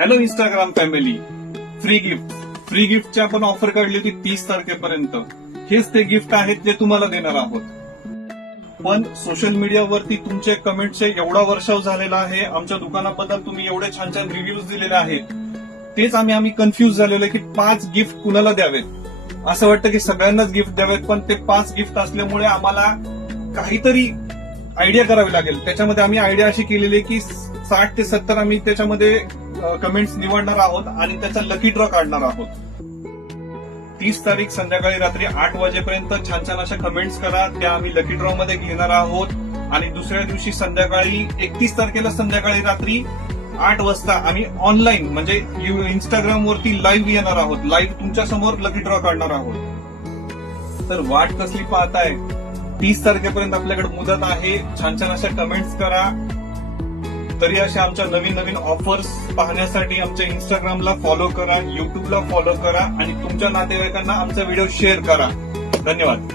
Hello Instagram family, free गिफ्टची आपण offer काढली होती 30 तारखेपर्यंत. हेच ते गिफ्ट आहेत जे तुम्हाला देणार आहोत. पण सोशल मीडियावरती तुमचे कमेंटचे एवढा वर्षाव झालेला आहे. आमच्या दुकानाबद्दल तुम्ही एवढे छान छान रिव्ह्यूज दिलेले आहेत. तेच आम्ही कन्फ्युज झालेलो आहे की 5 गिफ्ट कुणाला द्यावेत. असं वाटतं की सगळ्यांनाच गिफ्ट द्यावेत, पण ते 5 गिफ्ट असल्यामुळे आम्हाला काहीतरी आयडिया करावी लागेल. त्याच्यामध्ये आम्ही आयडिया अशी केलेली आहे की 60 ते 70 आम्ही त्याच्यामध्ये कमेंट्स निवडणार आहोत आणि त्याचा लकी ड्रॉ काढणार आहोत. 30 तारीख संध्याकाळी रात्री 8 वाजेपर्यंत छान छान अशा कमेंट्स करा, त्या आम्ही लकी ड्रॉ मध्ये घेणार आहोत. आणि दुसऱ्या दिवशी संध्याकाळी 31 तारखेला संध्याकाळी रात्री 8 वाजता आम्ही ऑनलाईन म्हणजे इंस्टाग्राम वरती लाईव्ह येणार आहोत. लाईव्ह तुमच्या समोर लकी ड्रॉ काढणार आहोत. तर वाट कसली पाहताय? 30 तारखेपर्यंत आपल्याकडे मुदत आहे. छान छान अशा कमेंट्स करा. तरी अशा आमच्या नवीन नवीन ऑफर्स पाहण्यासाठी आमच्या इंस्टाग्रामला फॉलो करा, युट्यूबला फॉलो करा आणि तुमच्या नातेवाईकांना आमचा व्हिडिओ शेअर करा. धन्यवाद.